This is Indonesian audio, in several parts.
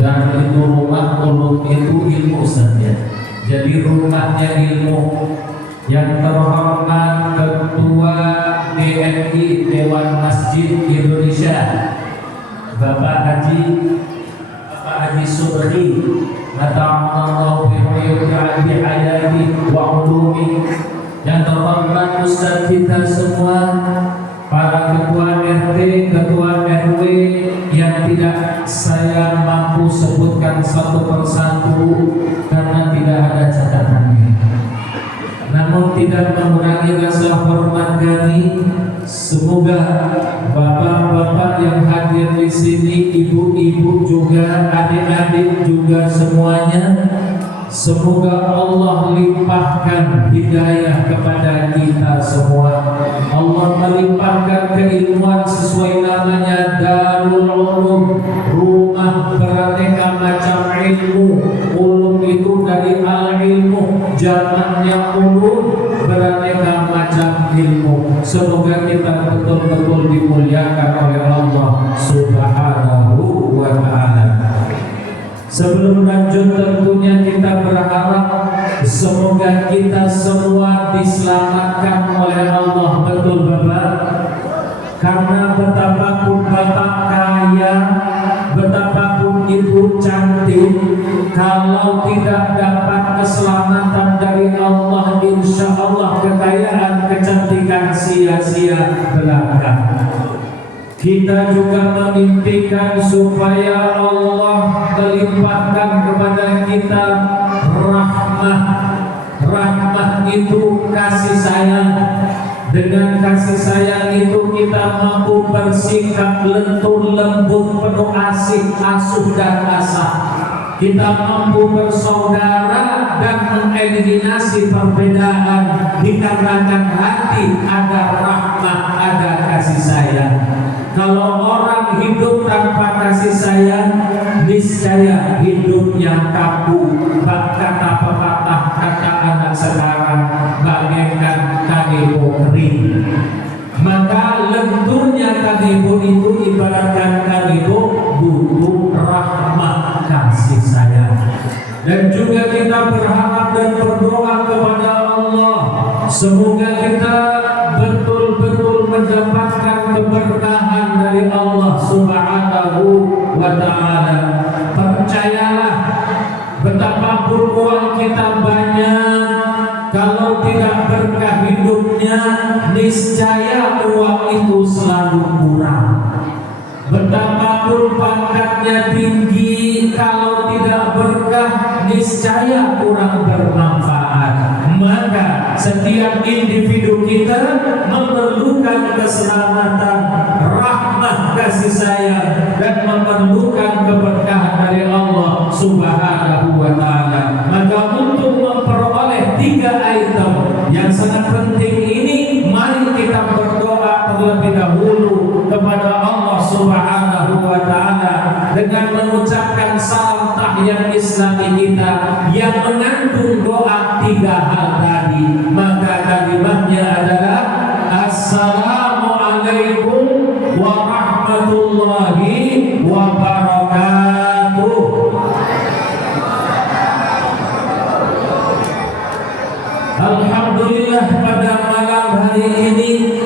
Dan itu rumah ulum itu ilmu saja. Jadi rumahnya ilmu. Yang terhormat Ketua DMI Dewan Masjid Indonesia Bapak Haji Subri Nata'allahu bi'ayati wa ulumi. Yang terhormat Ustaz kita semua, para ketua RT, ketua RW yang tidak saya mampu sebutkan satu persatu karena tidak ada catatannya. Namun tidak mengurangi rasa hormat kami. Semoga bapak-bapak yang hadir di sini, ibu-ibu juga, adik-adik juga semuanya, semoga Allah limpahkan hidayah kepada kita semua. Allah melimpahkan keilmuan sesuai namanya Darul Ulum, rumah beraneka macam ilmu. Ulum itu dari al-ilmu, jamaknya ulum, beraneka macam ilmu. Semoga kita betul-betul dimuliakan oleh Allah Subhanahu wa ta'ala. Sebelum lanjut tentunya kita berharap semoga kita semua diselamatkan oleh Allah, betul Bapak? Karena betapapun Bapak kaya, betapapun Ibu cantik, kalau tidak dapat keselamatan dari Allah, insya Allah kekayaan, kecantikan sia-sia belaka. Kita juga memimpikan supaya Allah melimpahkan kepada kita rahmat. Rahmat itu kasih sayang. Dengan kasih sayang itu kita mampu bersikap lentur lembut, penuh asih, asuh dan asah. Kita mampu bersaudara dan mengeliminasi perbedaan dikarenakan hati ada rahmat, ada kasih sayang. Kalau orang hidup tanpa kasih sayang, niscaya hidupnya kaku. Kata pepatah, kata anak sekarang, bagaikan kanebo kering. Maka lenturnya kanebo itu ibaratkan kanebo butuh rahmat, kasih sayang. Dan juga kita berharap dan berdoa kepada Allah, semoga kita betul-betul mendapatkan keberkahan dari Allah Subhanahu wa ta'ala. Percayalah, betapapun uang kita banyak, kalau tidak berkah hidupnya, niscaya uang itu selalu kurang. Betapapun pangkatnya tinggi, kalau tidak berkah, niscaya kurang bermanfaat. Maka setiap individu kita memerlukan keselamatan, rahmat, kasih sayang, dan memerlukan keberkahan dari Allah Subhanahu wa ta'ala. Maka untuk memperoleh 3 item yang sangat penting ini, mari kita berdoa terlebih dahulu kepada Allah Subhanahu wa ta'ala dengan mengucapkan salam tahiyat Islami kita yang mengandung doa 3 hal tadi. Maka kalimatnya adalah Assalamualaikum warahmatullahi wabarakatuh. Alhamdulillah, pada malam hari ini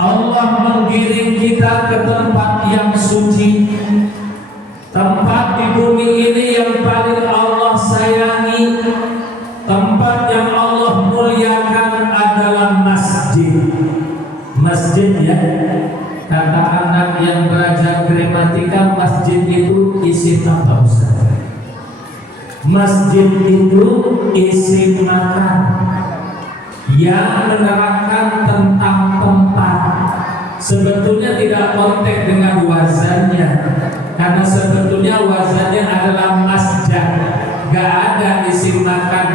Allah menggiring kita ke tempat yang suci, tempat di bumi ini yang paling Allah sayangi, tempat yang Allah muliakan adalah masjid. Masjid, ya, kata anak yang belajar gramatika, masjid itu isi apa Ustaz? Masjid itu isi makan yang menerangkan tentang tempat. Sebetulnya tidak kontek dengan wazannya, karena sebetulnya wazannya adalah masjid. Gak ada isim makan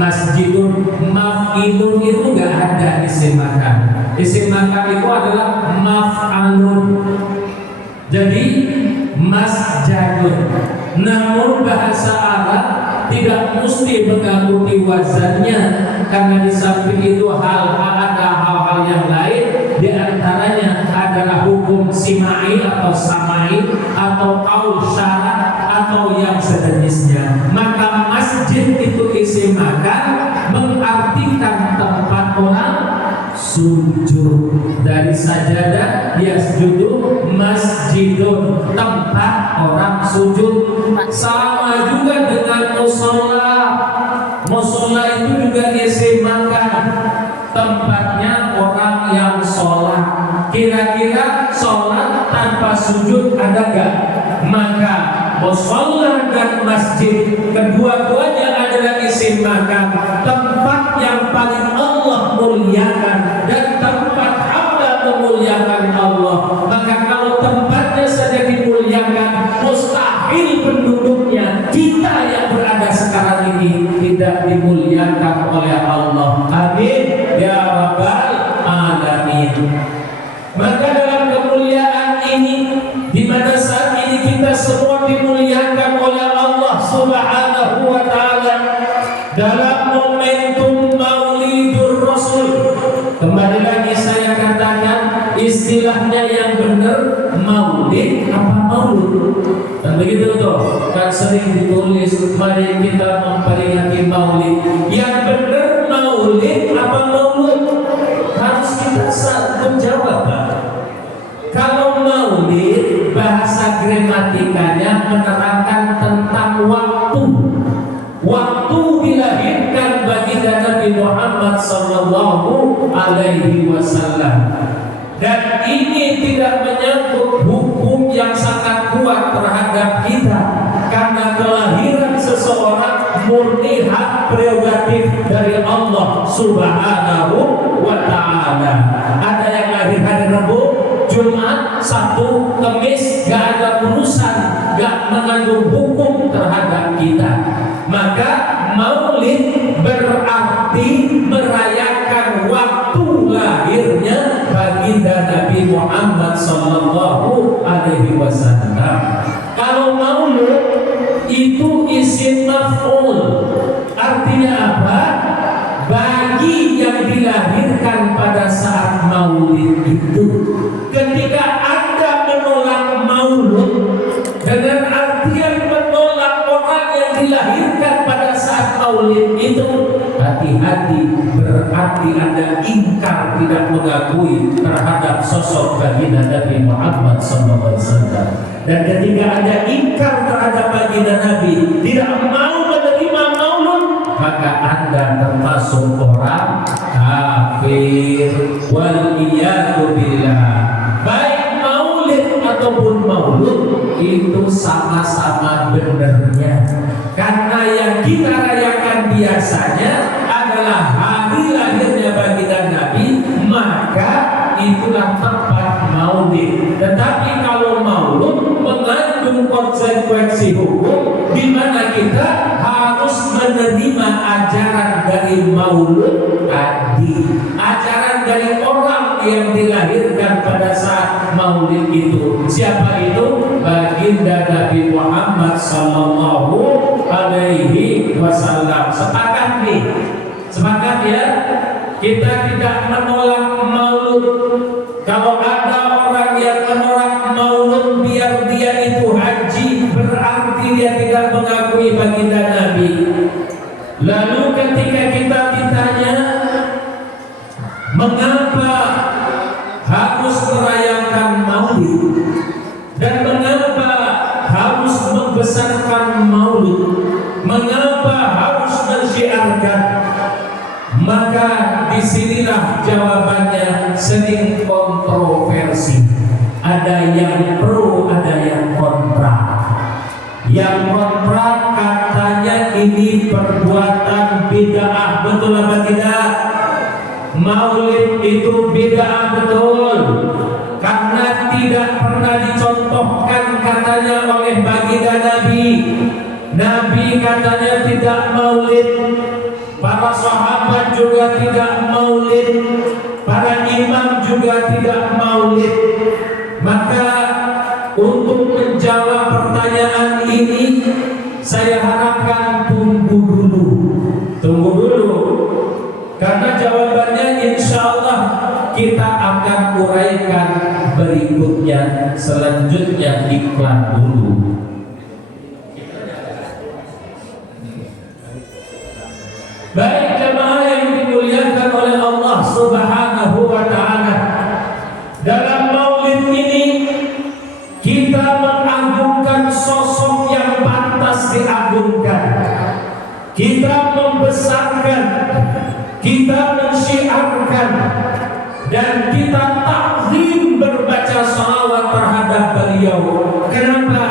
masjidun, maf'ilun itu gak ada isim makan. Isim makan itu adalah maf'alun. Jadi masjidun. Namun bahasa Arab tidak mesti mengikuti wazannya, karena di samping itu ada hal-hal yang lain. Di antaranya adalah hukum simai atau samai atau qaul syarat atau sujud. Dari sajadah yasjudu masjidun, tempat orang sujud. Sama juga dengan musola. Musola itu juga disemakan tempatnya orang yang sholat. Kira-kira sholat tanpa sujud ada gak? Maka musola dan masjid kedua-duanya adalah disemakan tempat yang paling Allah muliakan dan tempat hamba memuliakan Allah. Maka kalau tempatnya saja dimuliakan, mustahil penduduknya, kita yang berada sekarang ini, tidak dimuliakan oleh Allah. Amin ya rabbal alamin. Maka dalam kemuliaan ini, di mana saat ini kita semua dimuliakan oleh Allah Subhanahu wa taala dalam momentum Maulidur Rasul. Kembali lagi saya katakan, istilahnya yang benar maulid apa maulud? Dan begitu tuh, kan sering ditulis mari kita memperingati maulid. Yang benar maulid apa maulud? Harus kita menjawab, Pak. Kalau maulid bahasa gramatikanya menerangkan tentang waktu. Waktu dilahirkan baginda Nabi Muhammad sallallahu alaihi wasallam. Dan ini tidak menyangkut hukum yang sangat kuat terhadap kita, karena kelahiran seseorang murni hak prerogatif dari Allah Subhanahu wa taala. Ada yang lahir hari Rabu, Jumat, Sabtu, Kamis, gak ada urusan, gak mengandung hukum terhadap kita. Maka maulid berarti merayakan waktu lahirnya baginda Nabi Muhammad sallallahu alaihi wasallam. Kalau maulud itu isim maf'ul, artinya apa? Bagi yang dilahirkan pada saat maulid itu. Ketika Anda menolak maulud dengan artian menolak orang yang dilahirkan pada saat maulid itu, hati-hati, berarti Anda ingkar, tidak mengakui terhadap sosok baginda Nabi Muhammad SAW. Dan ketika Anda ingkar terhadap baginda Nabi, tidak mau menerima maulud, maka Anda termasuk orang kafir. Waliyadu billah. Baik maulid ataupun maulud itu sama-sama benarnya, karena yang kita rayakan biasanya adalah hari lahirnya baginda Nabi, maka itulah tempat maulid. Tetapi kalau maulud mengandung konsekuensi hukum, di mana kita harus menerima ajaran dari maulud tadi, ajaran dari orang yang dilahirkan pada saat maulid itu. Siapa itu? Baginda Nabi Muhammad sallallahu alaihi wasallam. Sepakat nih? Sepakat ya? Kita tidak menolak maulud. Kalau ada orang yang menolak maulud biar dia itu haji, berarti dia tidak mengakui baginda Nabi. Lalu ketika kita ditanya mengapa harus merayakan maulid dan mengapa harus membesarkan maulid, mengapa harus mensyiarkan, maka disinilah jawabannya sering kontroversi. Ada yang pro, ada yang kontra. Yang kontra katanya ini perbuatan bid'ah. Betul apa tidak? Maulid itu bid'ah, betul, karena tidak pernah dicontohkan katanya oleh baginda Nabi. Nabi katanya tidak maulid, para sahabat juga tidak maulid, para imam juga tidak maulid. Maka untuk menjawab pertanyaan ini, saya harapkan tunggu dulu, karena jawabannya insya Allah kita akan uraikan berikutnya. Selanjutnya iklan dulu. Baik jemaah yang dimuliakan oleh Allah Subhanahu kita membesarkan, kita mensyiarkan, dan kita takzim berbaca salawat terhadap beliau. Kenapa?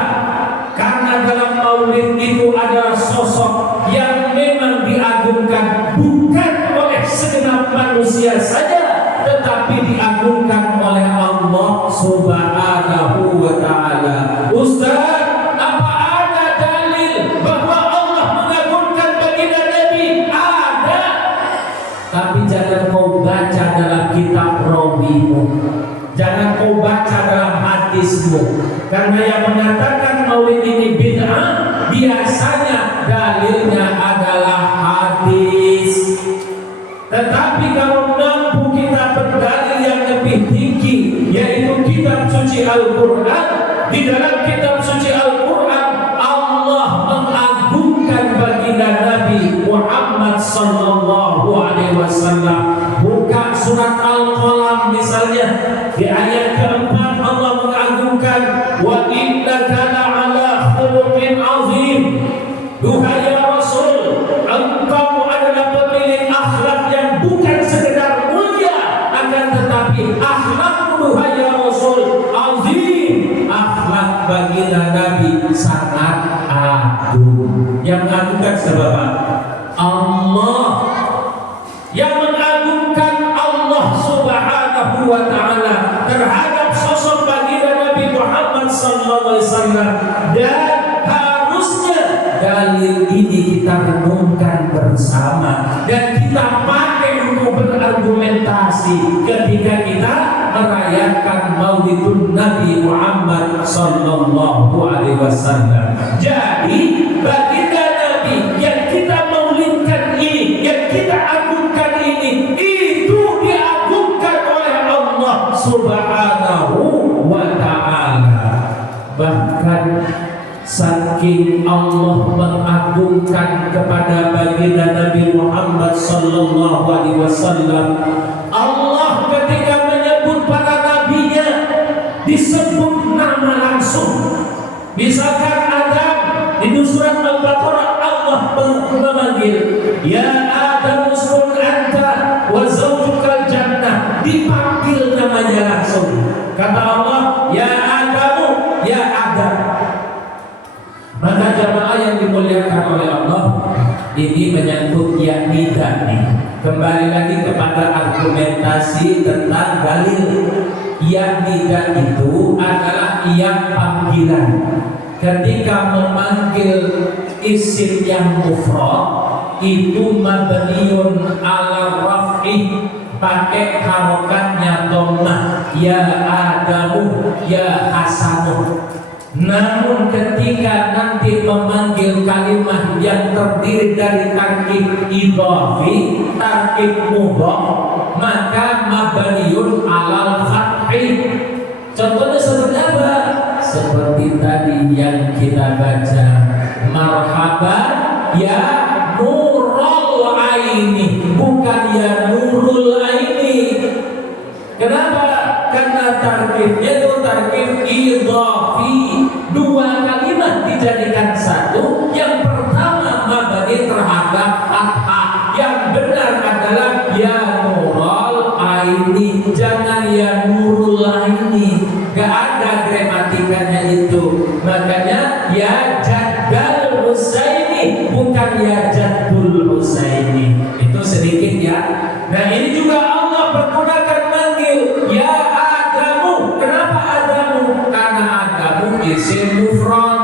Karena dalam maulid itu adalah sosok yang memang diagungkan bukan oleh segenap manusia saja, tetapi diagungkan oleh Allah Subhanahu wa ta'ala. Ustaz, apa ada dalil bahwa Allah mengagungkan baginda Nabi? Ada. Tapi jangan kau baca dalam kitab rawimu, jangan kau baca dalam hadismu, karena yang mengatakan maulid ini bid'ah biasanya dalilnya adalah hadis. Tetapi kalau mampu kita berdalil yang lebih tinggi, yaitu kitab suci Al-Quran, di dalam kitab suci Al-Quran Allah mengagungkan baginda Nabi Muhammad sallallahu alaihi wasallam. Buka surat Al-Qalam misalnya, di ayat keempat Allah mengagungkan, wa innaka la'ala khuluqin azim. Duhai ya Rasul, engkau adalah pemilik akhlak yang bukan sekedar mulia, akan tetapi akhlakmu duhai ya Rasul azim. Akhlak baginda Nabi sangat agung. Yang mengagungkan siapa? Allah. Yang mengagungkan Allah Subhanahu wa ta'ala terhadap sosok baginda Nabi Muhammad sallallahu alaihi wasallam. Dan harusnya dalil ini kita renungkan bersama dan kita pakai untuk berargumentasi ketika kita merayakan Maulidun Nabi Muhammad sallallahu alaihi wasallam. Jadi baginda Nabi yang kita maulidkan ini, yang kita agungkan ini, itu diagungkan oleh Allah Subhanahu wa ta'ala. Bahkan saking Allah mengagungkan kepada baginda Nabi Muhammad sallallahu alaihi wasallam, Allah ketika menyebut para nabinya disebut nama langsung. Misalkan Adam di surat Al-Baqarah Allah memanggil, ya Adam uskun anta wa zawjukal jannah, dipanggil namanya langsung. Kata Allah, ya Adamu, ya Adam. Maka jamaah yang dimuliakan oleh Allah, ini menyangkut ya nida nih. Kembali lagi kepada argumentasi tentang dalil. Ya nida itu adalah yang panggilan. Ketika memanggil isim yang mufrad itu mabniun ala raf'i, pakai harokatnya dhammah, ya Adamu, ya Hasanu. Namun ketika nanti memanggil kalimat yang terdiri dari tarkib idhafi, tarkib mudhaf, maka mabniun alal fathi. Contohnya seperti apa? Seperti tadi yang kita baca, marhaban ya nurul aini, bukan ya nurul aini. Kenapa? Karena tarkibnya itu tarkib idhafi. Dua kalimat dijadikan satu. Yang pertama mabni terhadap fathah. Yang benar adalah ya nurul aini, jangan ya nurul aini. Gak ada gramatikanya itu. Makanya ya Jaddal Husaini, bukan ya Jaddul Husaini. Itu sedikit ya. Nah ini juga Allah pergunakan manggil ya Adamu. Kenapa Adamu? Karena Adamu isim mufrad.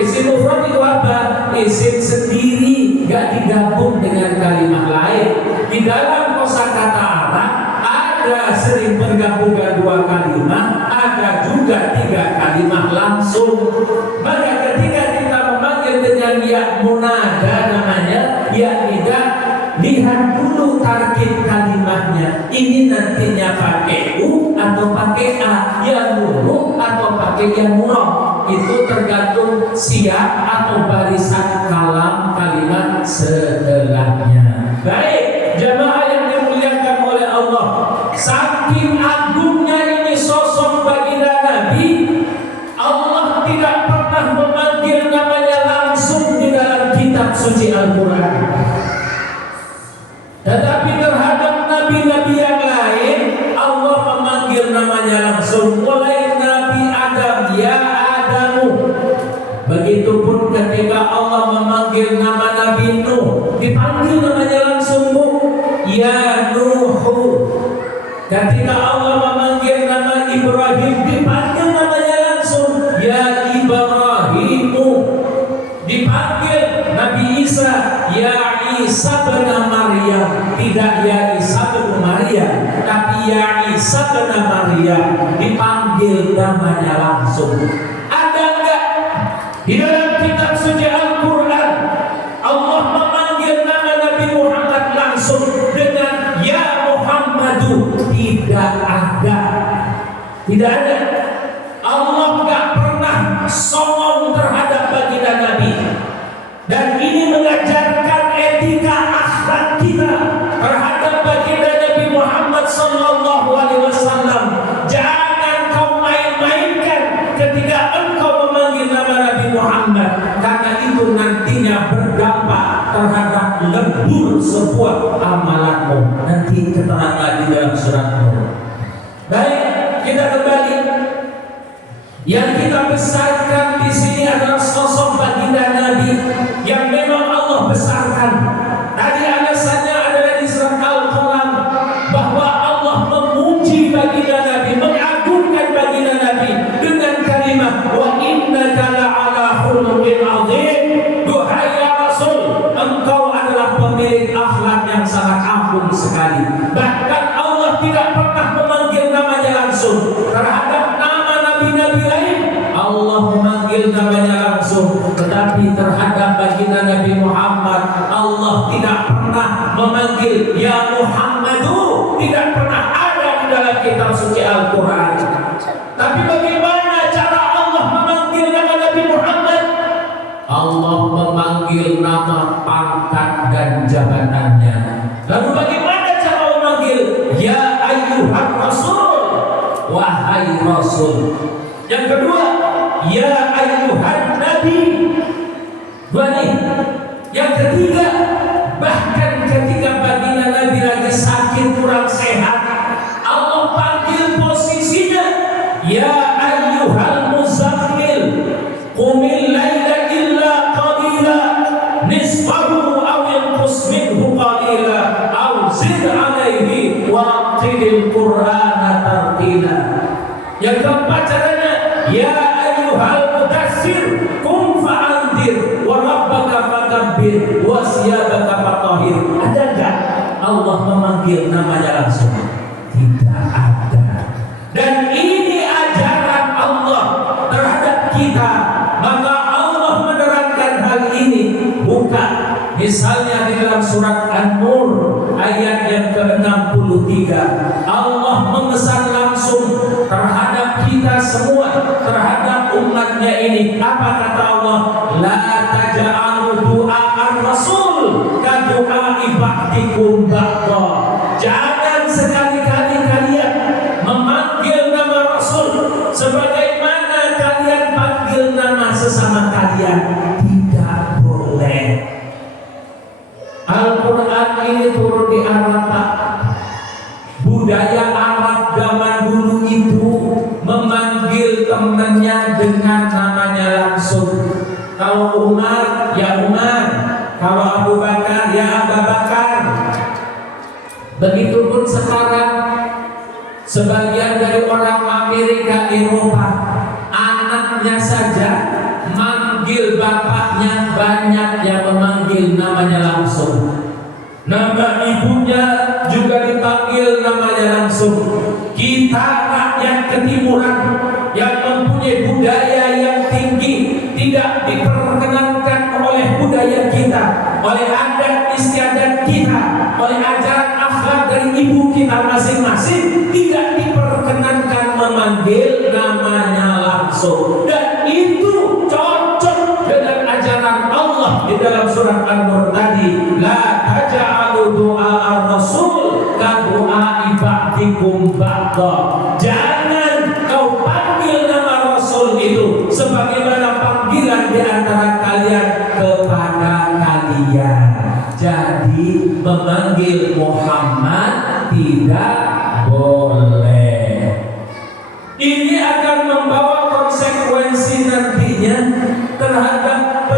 Isim mufrad itu apa? Isim sendiri, gak digabung dengan kalimat lain. Di dalam kosakata Arab ada sering bergabungkan dua kalimat, ada juga tiga kalimat langsung. Maka ketika kita memanggil dengan ya munada namanya, ya nida, lihat dulu tarkib kalimatnya. Ini nantinya pakai u atau pakai a, ya nuru atau pakai ya murah. Itu tergantung siap atau barisan kalam kalimat setelahnya. Baik, jamaah yang dimuliakan oleh Allah, saking agungnya ini sosok baginda Nabi, Allah tidak pernah memanggil namanya langsung di dalam kitab suci Al-Quran. Tetapi terhadap nabi-nabi yang lain Allah memanggil namanya langsung, mulai Nabi Adam, ya Adamu. Begitupun ketika Allah memanggil nama Nabi Nuh, dipanggil namanya langsung, ya Nuhu. Ketika Allah memanggil nama Ibrahim, dipanggil namanya langsung, ya Ibrahimu. Dipanggil Nabi Isa, ya Isa bin Maryam. Tidak ya Isa bin Maryam, tapi ya Isa bin Maryam. Dipanggil namanya langsung. Ada enggak di dalam kitab suci Al-Quran Allah memanggil nama Nabi Muhammad langsung dengan ya Muhammadu? Tidak ada. Tidak ada. Allah enggak pernah songong terhadap baginda Nabi. Dan ini mengajarkan etika akhlak kita terhadap baginda Nabi Muhammad sallallahu alaihi wasallam. Jangan kau main-mainkan ketika engkau memanggil nama Nabi Muhammad, karena itu nantinya berdampak terhadap lebur sebuah amalanmu. Nanti keterangan di dalam suratmu. Baik, kita kembali. Yang kita besarkan di sini adalah sosok baginda Nabi yang memang Allah besarkan. Tadi alasannya adalah di surat Al-Qalam bahwa Allah memuji baginda Nabi, mengagungkan baginda Nabi dengan kalimat wa innaka la'ala khuluqin 'adzim. Duhai ya Rasul, engkau adalah pemilik akhlak yang sangat agung sekali. Bahkan Allah tidak pernah memanggil namanya langsung. Terhadap nama nabi-nabi lain Allah memanggil namanya langsung, tetapi terhadap baginda Nabi Muhammad Allah tidak pernah memanggil ya Muhammadu. Tidak pernah ada di dalam kitab suci Al-Quran. Tapi bagaimana cara Allah memanggil nama Nabi Muhammad? Allah memanggil nama pangkat dan jabatannya. Lalu bagaimana cara memanggil? Ya ayyuhan Rasul, wahai Rasul. Yang kedua, ya ayyuhan Nabi. Yang ketiga, bahkan ketika baginda Nabi lagi sakit kurang sehat, Allah panggil posisinya ya ayyuhal muzammil qumil laila illa qalila nisfahu aw yanqus minhu qalila aw zid alaihi wa qidil qur'ana tartila. Yang keempat caranya ya ayyuhal mudassir qum fa'andir wa rabbaka fakabbir wa siyabaka fatahhir. Ada enggak Allah memanggil namanya langsung? Tidak ada. Dan ini ajaran Allah terhadap kita. Maka Allah menerangkan hal ini. Bukan misalnya di dalam surat An-Nur ayat yang ke-63 Allah memesan langsung terhadap kita semua, terhadap umatnya ini. Apa kata Allah? La taj'alu du'a'ar rasul ka du'a'i ba'dikum ba'da. Jangan sekali-kali kalian memanggil nama Rasul sebagaimana kalian panggil nama sesama kalian. Tidak boleh. Al-Quran ini turun di Arab, Pak. Budaya Arab zaman dulu itu memanggil temannya dengan namanya langsung. Kalau Umar, ya Umar. Kalau Abu Bakar, ya Abu Bakar. Begitupun sekarang sebagian dari orang Amerika, Eropa, anaknya saja manggil bapaknya, banyak yang memanggil namanya langsung. Nama ibunya juga dipanggil namanya langsung. Kita rakyat ketimuran yang mempunyai budaya yang tinggi tidak diperkenankan oleh budaya kita, oleh adat istiadat kita, oleh ajaran akhlak dari ibu kita masing-masing, tidak diperkenankan memanggil namanya langsung. Dan itu cocok dengan ajaran Allah di dalam surat An-Nur tadi, la taj'alu du'a ar-rasul ka du'a ba'dikum ba'da. Jangan kau panggil nama Rasul itu sebagaimana panggilan di antara kalian kepada kalian.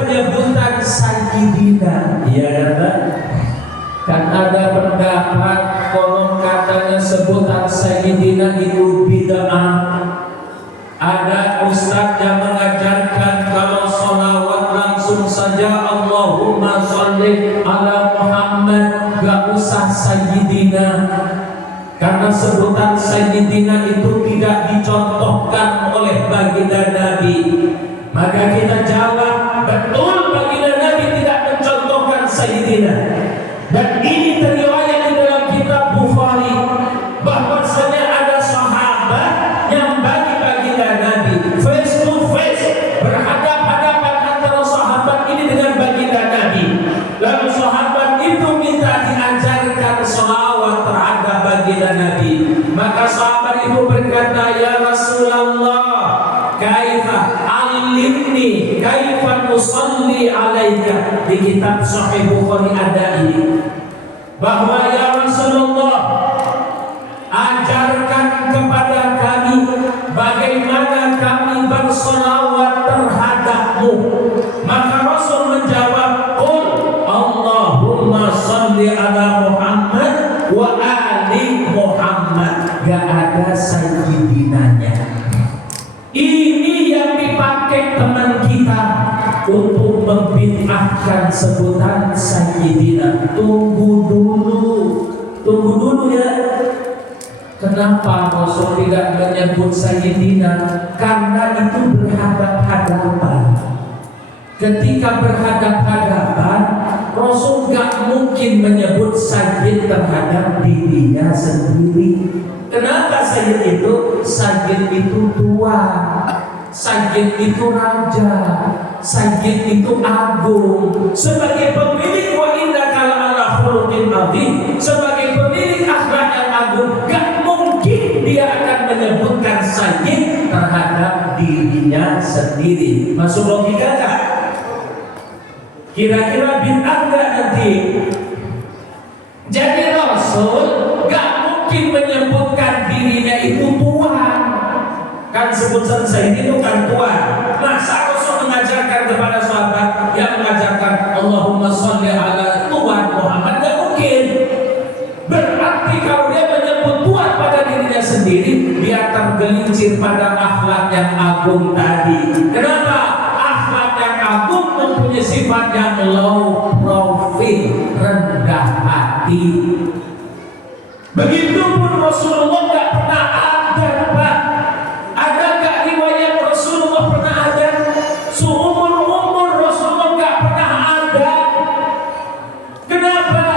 penyebutan Sayyidina. Iya kan? Kan ada pendapat konon katanya sebutan Sayyidina itu bid'ah. Ada ustaz yang mengajarkan kalau sholawat langsung saja Allahumma sholli ala Muhammad, gak usah Sayyidina. Karena sebutan Sayyidina itu tidak dicontohkan oleh baginda Nabi. Maka kita jawab, betul baginda Nabi tidak mencontohkan Sayyidina. Dan ini teriwayat di dalam kitab Bukhari bahwasanya ada sahabat yang bagi baginda Nabi face to face, berhadapan-hadapan antara sahabat ini dengan baginda Nabi. Lalu sahabat itu minta diajarkan sholawat terhadap baginda Nabi. Maka sahabat itu berkata, ya Rasulullah, kaifa alimni kaifa nusalli alaika. Di kitab Sahih Bukhari ada ini, bahwa ya Rasulullah, ajarkan kepada kami bagaimana kami bersolawat terhadapmu. Maka Rasul menjawab, qul Allahumma sholli ala Muhammad wa ali Muhammad. Gak ada sayyidinanya. Ini yang dipakai teman kita untuk membid'ahkan sebutan Sayyidina. Tunggu dulu ya. Kenapa Rasul tidak menyebut Sayyidina? Karena itu berhadap-hadapan. Ketika berhadap-hadapan, Rasul gak mungkin menyebut Sayyid terhadap dirinya sendiri. Kenapa Sayyid itu? Sayyid itu tua, Sayyid itu raja, Sayyid itu agung. Sebagai pemilik wa innaka la'ala khuluqin adzim, sebagai pemilik akhlak yang agung, gak mungkin dia akan menyebutkan Sayyid terhadap dirinya sendiri. Masuk logika gak? Kira-kira bid'ah gak nanti? Jadi Rasul gak mungkin menyebutkan dirinya itu Tuhan. Kan sebutan Sayyid itu kan Tuhan. Masa Rasul mengajarkan kepada sahabat yang mengajarkan Allahumma sholli ala Tuhan Muhammad? Gak mungkin. Berarti kalau dia menyebut Tuhan pada dirinya sendiri, dia tergelincir pada akhlak yang agung tadi. Kenapa? Akhlak yang agung mempunyai sifat yang low profile, rendah hati. Begitupun Rasulullah gak pernah ada, Pak. Ada gak riwayat Rasulullah pernah ada? Seumur-umur Rasulullah gak pernah ada. Kenapa?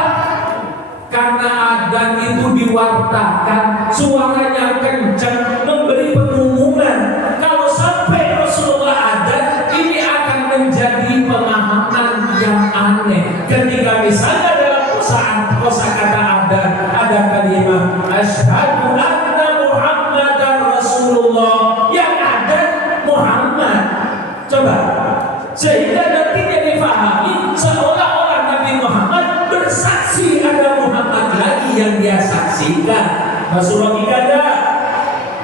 Karena adzan itu diwartakan, suaranya kencang, memberi pengumuman. Kalau sampai Rasulullah ada, ini akan menjadi pemahaman yang aneh. Ketika misalnya dalam kosakata ada kalimat asyhadu anna Muhammadar Rasulullah, yang ada Muhammad. Coba, sehingga nantinya difahami seolah-olah Nabi Muhammad bersaksi, ada Muhammad lagi yang dia saksikan. Rasulullah tidak ada.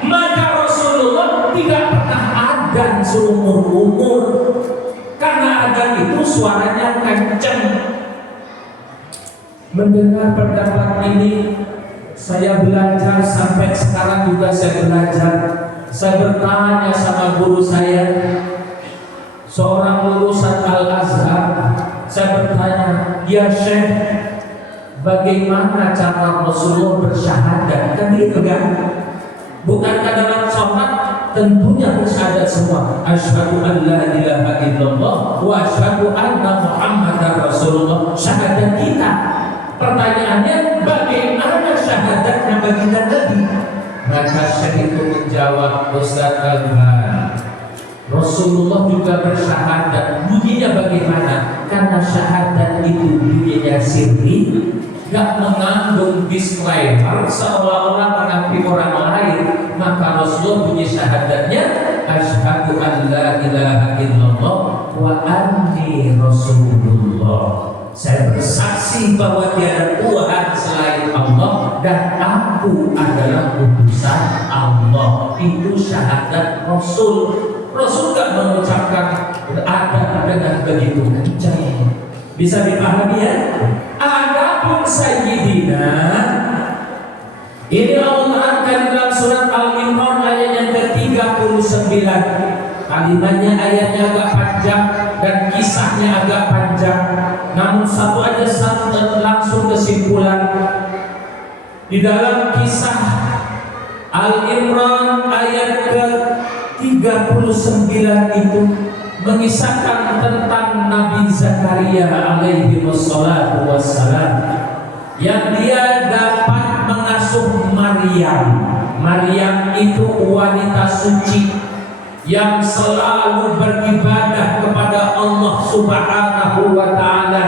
Maka Rasulullah tidak pernah adzan seumur-umur, karena adzan itu suaranya kencang. Mendengar pendapat ini, saya belajar sampai sekarang juga saya belajar. Saya bertanya sama guru saya, seorang lulusan Al-Azhar. Saya bertanya, ya Syekh, bagaimana cara Rasulullah bersyahadat? Kan itu kan? Bukankah dalam sholat tentunya bersyahadat semua? Asyhadu an la ilaha illallah wa asyhadu anna Muhammadar Rasulullah. Syahadat kita. Pertanyaannya, bagaimana syahadatnya baginda Nabi? Maka Syekh itu menjawab, Ustaz Al-Ban, Rasulullah juga bersyahadat. Bunyinya bagaimana? Karena syahadat itu bunyinya sirri, gak mengandung disclaimer seolah-olah mengakui orang lain. Maka Rasulullah bunyi syahadatnya asyhadu an la ilaha illallah wa anni Rasulullah. Saya bersaksi bahwa tiada Tuhan selain Allah dan aku adalah utusan Allah. Itu syahadat Rasul. Rasul gak mengucapkan ada dengan begitu kencang. Bisa dipahami ya? Adapun Sayyidina, ini Allah terangkan dalam surat Al-Imran ayat yang ke-39. Kalimatnya ayatnya agak panjang dan kisahnya agak panjang. Namun satu aja langsung kesimpulan. Di dalam kisah Al-Imran ayat ke-39 itu mengisahkan tentang Nabi Zakaria alaihi wassalatu wassalam yang dia dapat mengasuh Maryam. Maryam itu wanita suci yang selalu beribadah kepada Allah Subhanahu wa ta'ala,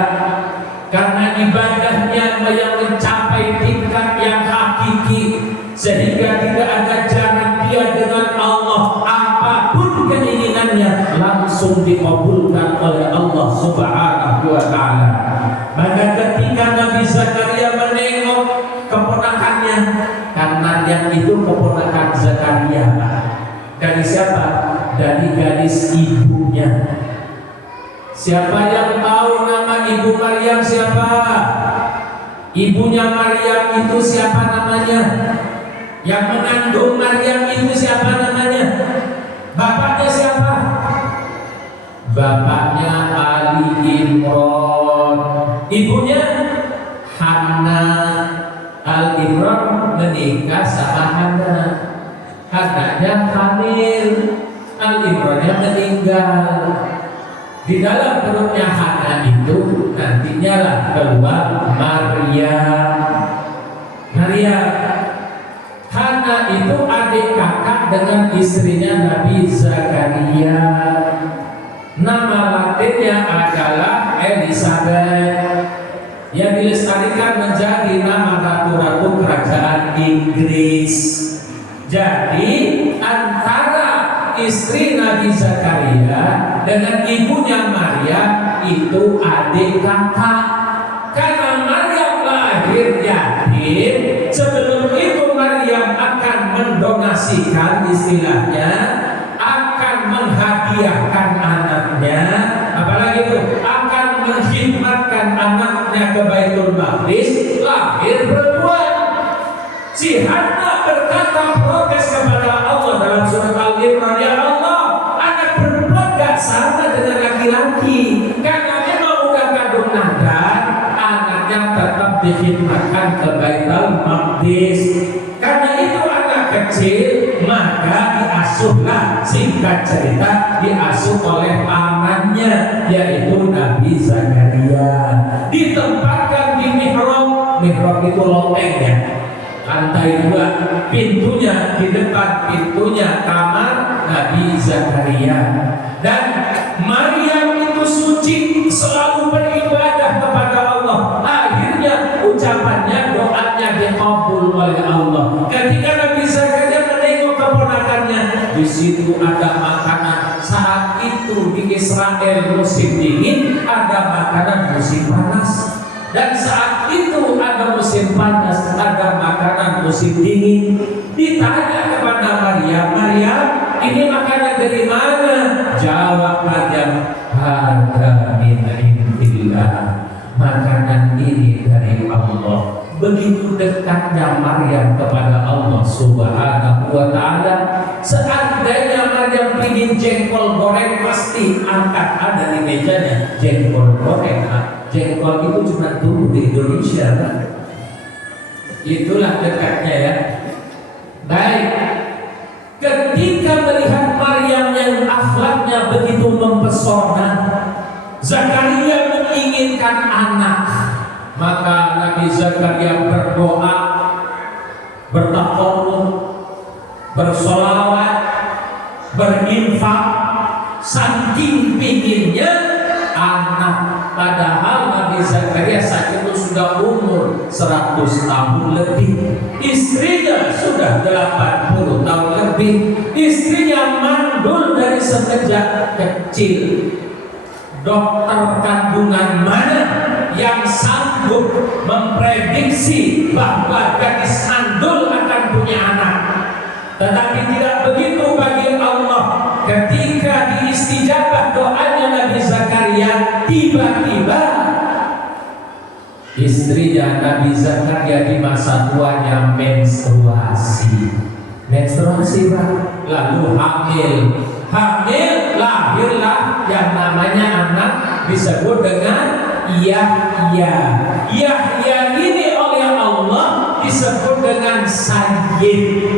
karena ibadahnya yang mencapai tingkat yang hakiki sehingga tidak ada jarak dia dengan Allah. Apapun keinginannya langsung dikabulkan oleh Allah Subhanahu wa ta'ala. Maka ketika Nabi Zakaria menengok keponakannya, karena yang itu keponakan Zakaria, dari siapa? Dari gadis ibunya. Siapa yang tahu nama ibu Maryam siapa? Ibunya Maryam itu siapa namanya? Yang mengandung Maryam itu siapa namanya? Bapaknya siapa? Bapaknya Ali Imran. Ibunya Hannah. Al-Imran menikah sama Hannah. Hannahnya hamil. Al-Imrannya meninggal. Di dalam perutnya Hannah itu nantinya lah keluar Maryam. Hannah itu adik kakak dengan istrinya Nabi Zakaria. Nama latinnya adalah Elizabeth, yang dilestarikan menjadi nama ratu-ratu kerajaan Inggris. Jadi antara istri Nabi Zakaria dengan ibunya Maryam itu adik kakak. Karena Maryam lahir yatim, sebelum itu Maryam akan mendonasikan, istilahnya akan menghadiahkan anaknya, apalagi itu akan menkhidmatkan anaknya ke Baitul Maqdis. Lahir perempuan. Si Hannah berkata protes kepada Allah dalam surat Al-Imran, ya Allah, anak perempuan gak sama dengan laki-laki, karena memang udah kandung nadar, anaknya tetap dikhidmatkan ke Baitul Maqdis. Karena itu anak kecil, maka diasuhlah, singkat cerita diasuh oleh pamannya, yaitu Nabi Zakaria. Ditempatkan di mihrab. Mihrab itu lotengnya, lantai 2, pintunya di depan, pintunya kamar Nabi Zakaria. Dan Maryam itu suci, selalu beribadah kepada Allah. Akhirnya ucapannya, doanya dikabul oleh Allah. Ketika Nabi Zakaria menengok keponakannya, di situ ada makanan. Saat itu di Israel musim dingin, ada makanan musim panas. Dan saat itu ada musim panas, ada makanan musim dingin. Ditanya kepada Maryam, Maryam, ini makanan dari mana? Jawab Maryam, hada min indillah. Makanan ini dari Allah. Begitu dekatnya Maryam kepada Allah Subhanahu wa ta'ala. Seandainya Maryam ingin jengkol goreng, pasti angkat ada di mejanya jengkol goreng. Jengkol itu cuma tumbuh di Indonesia, kan? Itulah dekatnya ya. Baik, ketika melihat Maryam yang akhlaknya begitu mempesona, Zakaria menginginkan anak. Maka Nabi Zakaria berdoa, bertaqarrub, bersolawat, berinfak, saking pinginnya anak. Padahal Nabi Zakaria saat itu sudah umur 100 tahun lebih. Istrinya sudah 80 tahun lebih. Istrinya mandul dari sejak kecil. Dokter kandungan mana yang sanggup memprediksi bahwa gadis mandul akan punya anak? Tetapi tidak begitu bagi Allah. ketika diistijabah doanya Nabi Zakaria, tiba-tiba istrinya Nabi Zakaria di masa tuanya menstruasi, Pak. Lalu hamil, lahirlah yang namanya anak disebut dengan Yahya. Yahya ini oleh Allah disebut dengan sayyid.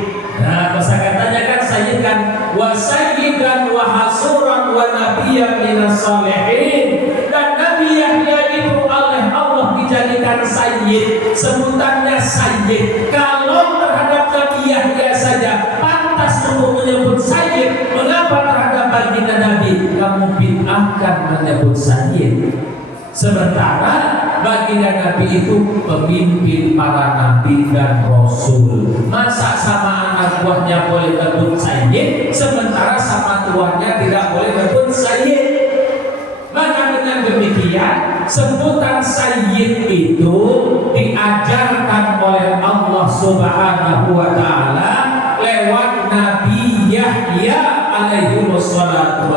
Nah, kosakatanya kan sayyid kan, wa sayyidan wa hasuran wa nabiyyan minas shalihin. Dan Nabi Yahya itu oleh Allah dijadikan sayyid, sebutannya sayyid. Kalau terhadap Nabi Yahya saja pantas untuk menyebut sayyid, mengapa terhadap baginda Nabi kamu bid'ahkan menyebut sayyid? Sementara baginda Nabi itu pemimpin para nabi dan rasul. Masa sama anak buahnya boleh menyebut sayyid, sementara sama tuannya tidak boleh menyebut sayyid? Maka dengan demikian sebutan sayyid itu diajarkan oleh Allah Subhanahu wa taala lewat Nabi Yahya alaihi wassalam.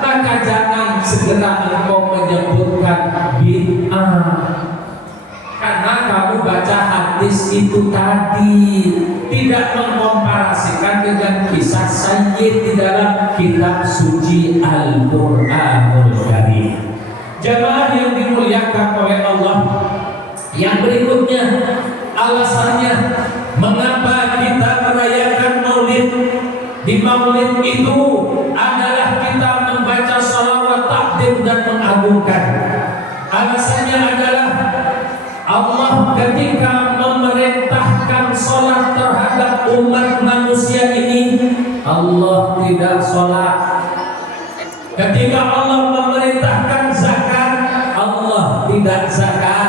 Maka jangan segera engkau menyebutkan bid'ah, karena kamu baca hadis itu tadi tidak mengkomparasikan dengan kisah sayyid di dalam kitab suci Al-Qur'anul Karim. Jamaah yang dimuliakan oleh Allah, yang berikutnya alasannya mengapa kita merayakan Maulid. Di Maulid itu adalah kita membaca sholawat takdim dan mengagungkan. Alasannya adalah Allah ketika memerintahkan sholat terhadap umat manusia ini, Allah tidak sholat. Ketika Allah memerintahkan zakat, Allah tidak zakat.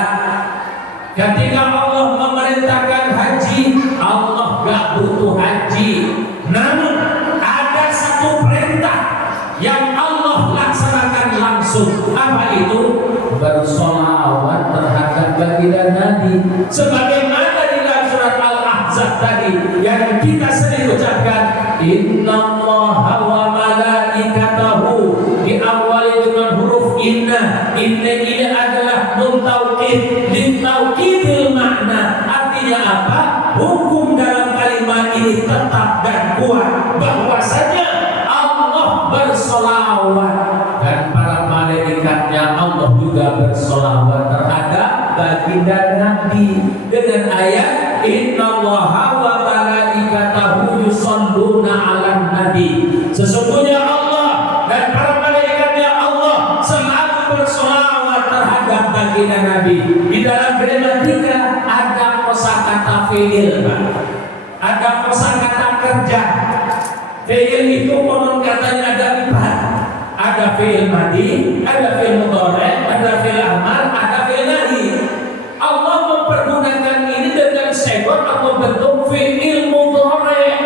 Ketika Allah memerintahkan haji, Allah gak butuh haji. Namun ada satu perintah yang Allah laksanakan langsung. Apa itu? Bersolawat terhadap baginda Nabi. Sebagaimana di dalam surat Al-Ahzab tadi yang kita sering ucapkan, Innallaha wa malaikatahu, diawali dengan huruf inna. Inna ini adalah nun taukid, din taukidil makna. Artinya apa? Hukum dalam kalimat ini tetap dan kuat bahwasanya Allah bersolawat dan para malaikatnya Allah juga bersolawat terhadap baginda Nabi dengan ayat Innallaha wa malaikatahu yusholluna 'alan nabi. Sesungguhnya Allah dan para malaikatnya Allah selalu bersolawat terhadap baginda Nabi. Di dalam gramatika ada kosakata fi'il, ada kosakata kerja. Fi'il itu konon katanya ada 4. Ada fi'il madhi, ada fi'il mudhari', ada fi'il amar, ada fi'il nahi. Allah mempergunakan ini dengan segot atau bentuk fi'il mudhari'.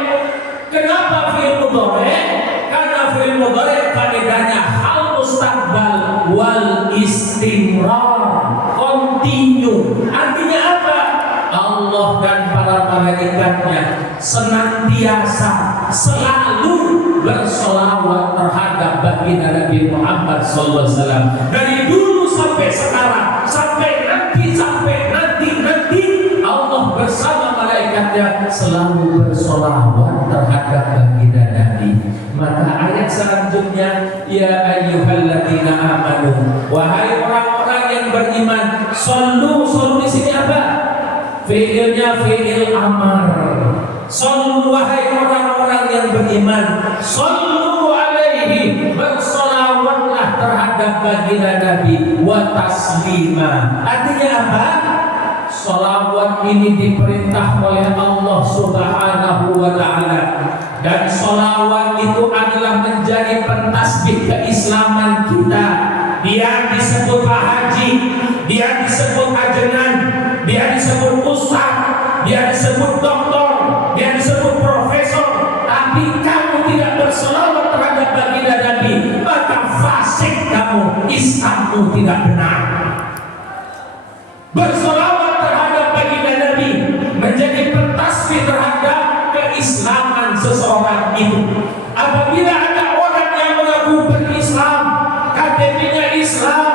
Kenapa fi'il mudhari'? Karena fi'il mudhari' kaidahnya hal mustaqbal wal istimrar, continue. Artinya apa? Allah dan para malaikatnya senantiasa selalu bersolawat terhadap baginda Nabi Muhammad SAW. Dari dulu sampai sekarang, sampai nanti Allah bersama malaikatnya selalu bersolawat terhadap baginda Nabi. Maka ayat selanjutnya, ya ayyuhalladzina amanu, wahai orang-orang yang beriman, shollu di sini apa? Fi'ilnya fi'il amar. Shollu wahai orang-orang yang beriman, shollu alaihi, bersolawatlah terhadap baginda Nabi, wa taslima. Artinya apa? Solawat ini diperintah oleh Allah Subhanahu wa ta'ala, dan solawat itu adalah menjadi pentasbih keislaman kita. Dia disebut haji, dia disebut ajenan, dia disebut ustaz, dia disebut doktor, dia disebut profesor. Tapi kamu tidak bersolawat terhadap baginda Nabi, maka fasik kamu, Islammu tidak benar. Bersolawat terhadap baginda Nabi menjadi pentasbih terhadap keislaman seseorang itu. Apa Apabila ada orang yang mengaku berislam, KTP-nya Islam,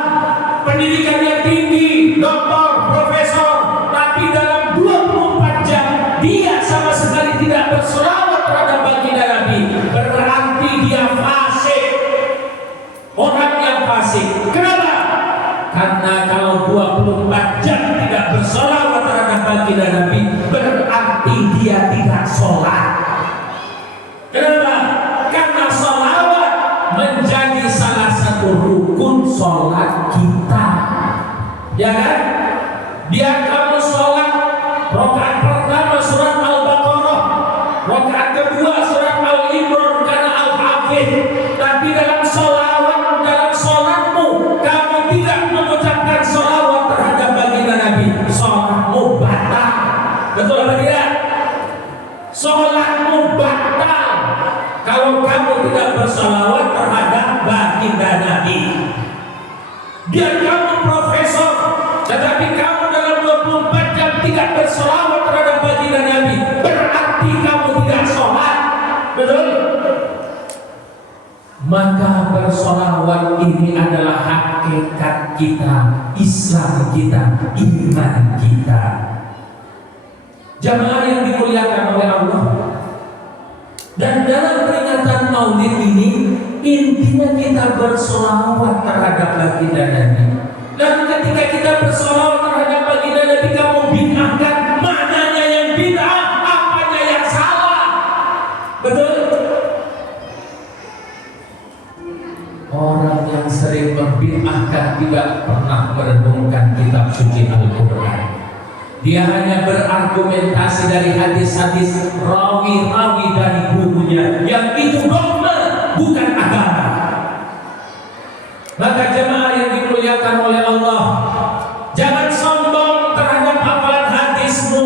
pendidikannya tinggi, doktor, profesor, tapi dalam 24 jam dia sama sekali tidak berselawat terhadap baginda Nabi, berarti dia fasik, orang yang fasik. Kenapa? Karena kalau 24 jam tidak berselawat terhadap baginda Nabi, berarti dia tidak sholat. Kenapa? Karena sholawat menjadi salah satu rukun sholat kita, ya kan? Biar kamu sholat rakaat pertama surat Al-Baqarah, rakaat kedua surat Al-Imran karena Al-Hafidh, tapi dalam sholawat, dalam sholatmu kamu tidak mengucapkan sholawat terhadap baginda Nabi, sholatmu batal. Betul apa tidak? Sholatmu batal kalau kamu tidak bersalawat terhadap baginda Nabi. Biar kamu profesor, tetapi kamu dalam 24 jam tidak bersalawat terhadap baginda Nabi, berarti kamu tidak sholat. Betul? Maka bersalawat ini adalah hakikat kita, Islam kita, iman kita. Jamaah yang dimuliakan oleh Allah, dan dalam peringatan Maulid ini intinya kita bersolawat terhadap baginda Nabi. Dan ketika kita bersolawat terhadap baginda Nabi, kamu bid'ahkan, mananya yang bid'ah, apanya yang salah. Betul? Orang yang sering membid'ahkan tidak pernah merenungkan kitab suci Al-Quran. Dia hanya berargumentasi dari hadis-hadis rawi-rawi dari bukunya, yang itu dogma, bukan agama. Maka jemaah yang dimuliakan oleh Allah, jangan sombong terhadap hafalan hadismu.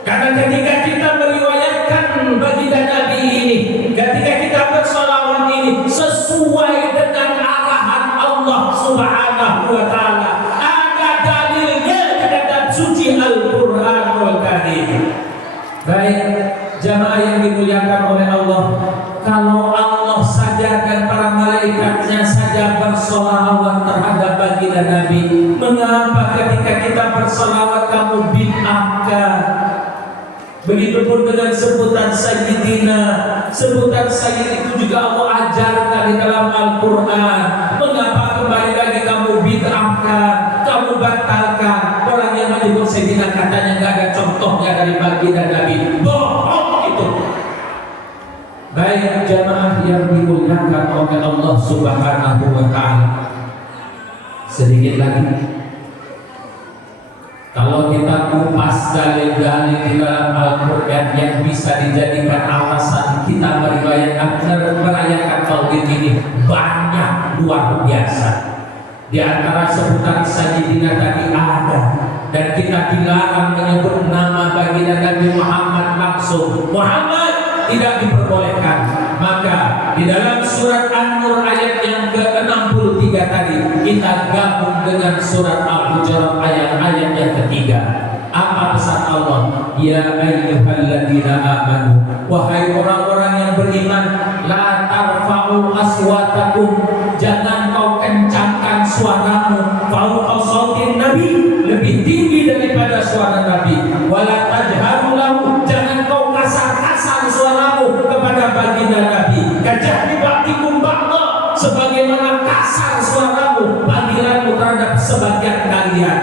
Karena ketika kita meriwayatkan baginda Nabi ini, ketika kita bersolawat ini sesuai dengan arahan Allah Subhanahu wa Ta'ala, ada dalilnya suci Al-Quranul Karim. Baik, jamaah yang dimuliakan oleh Allah, kalau Allah saja dan para malaikatnya saja bersolawat terhadap baginda Nabi, mengapa ketika kita bersolawat kamu bid'ahkan? Begitupun dengan sebutan Sayyidina, sebutan Sayyid itu juga Allah ajarkan di dalam Al-Quran. Mengapa kembali lagi kamu bid'ahkan, kamu batalkan? Orang yang menyebut Sayyidina katanya nggak ada contohnya dari baginda Nabi, bohong itu. Baik jamaah yang dimuliakan oleh Allah Subhanahu wa Ta'ala, sedikit lagi, kalau kita kupas dalil-dalil di dalam Al-Quran yang bisa dijadikan alasan kita merayakan Maulid ini, banyak, luar biasa. Di antara sebutan Sayyidina tadi ada, dan kita dilarang menyebut nama baginda Nabi Muhammad langsung. Muhammad tidak diperbolehkan. Maka di dalam surat An-Nur ayat yang ke-63 tadi, kita gabung dengan surat Al-Hujurat ayat-ayat yang ketiga. Apa pesan Allah? Ya ayyuhalladzina amanu, wahai orang-orang yang beriman, la tarfa'u aswatakum, jangan kau kencangkan suaramu, fauqa sautin Nabi, lebih tinggi daripada suara Nabi. Wala tajharu lahu, jangan kau kasar-kasar suaramu kepada baginda Nabi. Kajahri ba'dikum ba'da, sebagaimana kasar suaramu, panggilanmu terhadap sebagian kalian.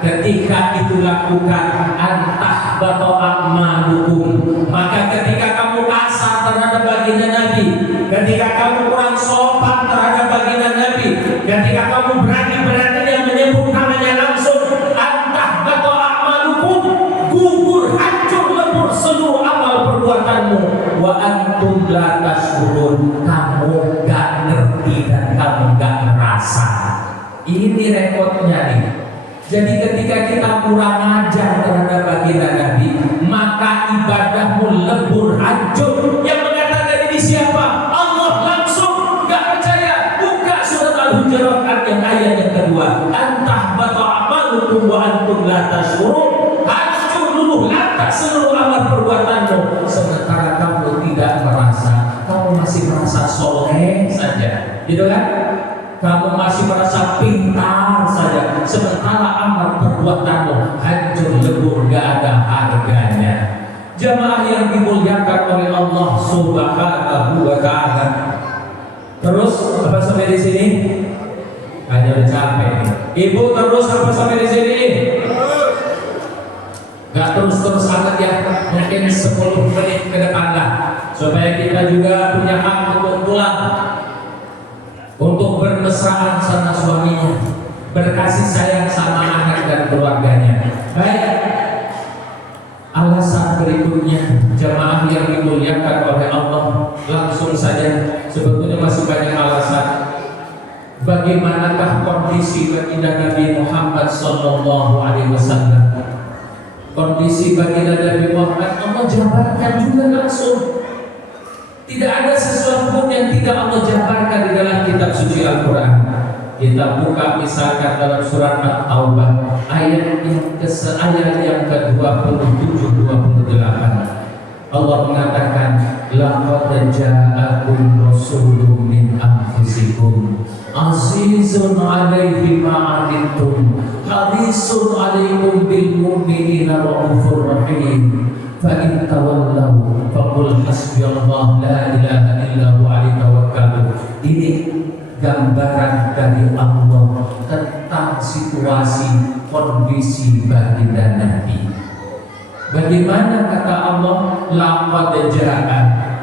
Ketika itu lakukan, antah bato a'malukum, maka ketika kamu kasar terhadap baginda Nabi, ketika kamu kurang sopan terhadap baginda Nabi, ketika kamu berani-beraninya menyebut namanya langsung, antah bato a'malukum, gugur, hancur, lebur seluruh amal perbuatanmu. Wa antum la tashkurun, kamu gak ngerti dan kamu gak ngerasa. Ini rekodnya nih. Jadi ketika kita kurang ajar terhadap baginda Nabi, maka ibadahmu lebur, hancur. Yang mengatakan ini siapa? Allah langsung. Gak percaya? Buka surat Al-Hujurat ayat yang kedua. Antah bata amalukum wa antum la tashkurun, hancur luluh lantak seluruh amal perbuatanmu, sementara kamu tidak merasa. Kamu masih soleh saja, gitu kan? Kamu masih merasa pintar saja, sementara amal perbuatanmu hancur lebur, gak ada harganya. Jamaah yang dimuliakan oleh Allah Subhanahu wa Ta'ala. Terus apa sampai di sini? Hanya udah capek. Ibu terus apa sampai di sini? Gak terus sangat ya, mungkin 10 menit ke depan lah, supaya kita juga punya hak untuk pulang, untuk bermesraan sama suaminya, berkasih sayang sama anak dan keluarganya. Baik, alasan berikutnya jamaah yang dimuliakan oleh Allah, langsung saja, sebetulnya masih banyak alasan. Bagaimanakah kondisi baginda Nabi Muhammad sallallahu alaihi wasallam? Kondisi baginda Nabi Muhammad Allah jabarkan juga langsung. Tidak ada sesuatu pun yang tidak Allah jabarkan di dalam kitab suci Al-Quran. Kita buka misalkan dalam surat At-Taubah ayat yang ke-27-28. Allah mengatakan, laqad ja'akum rasulun min anfusikum azizun 'alaihi ma 'anittum harisun 'alaikum bil mu'minina raufur rahim fa in tawallaw faqul hasbiyallahu la ilaha illa huwa 'alaihi tawakkaltu. Ini gambaran dari Allah tentang situasi kondisi baginda Nabi. Bagaimana kata Allah, laqad ja'a,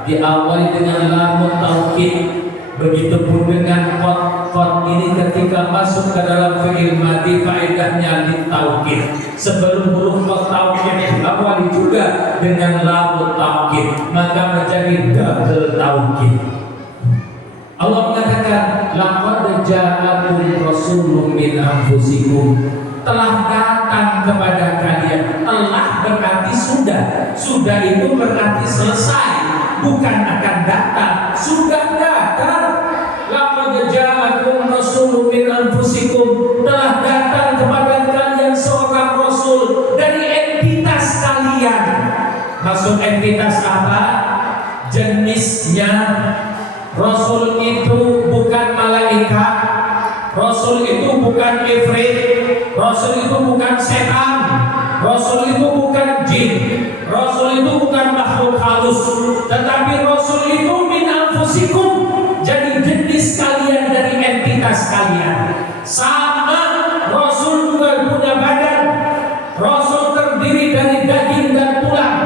diawali dengan lam taukid, begitupun dengan qad ini ketika masuk ke dalam fi'il madhi faedahnya litaukid. Sebelum huruf qad taukid diawali juga dengan lam taukid, maka menjadi double taukid. Allah mengatakan, laqad ja'akum rasulun min anfusikum, telah datang kepada kalian. Telah berarti sudah itu berarti selesai, bukan akan datang, sudah datang. Laqad ja'akum rasulun min anfusikum, telah datang kepada kalian seorang rasul dari entitas kalian. Maksud entitas apa? Jenisnya. Rasul itu bukan malaikat, Rasul itu bukan ifrit, Rasul itu bukan setan, Rasul itu bukan jin, Rasul itu bukan makhluk halus, tetapi Rasul itu min anfusikum, jadi jenis kalian dari entitas kalian. Sama Rasul juga punya badan, Rasul terdiri dari daging dan tulang,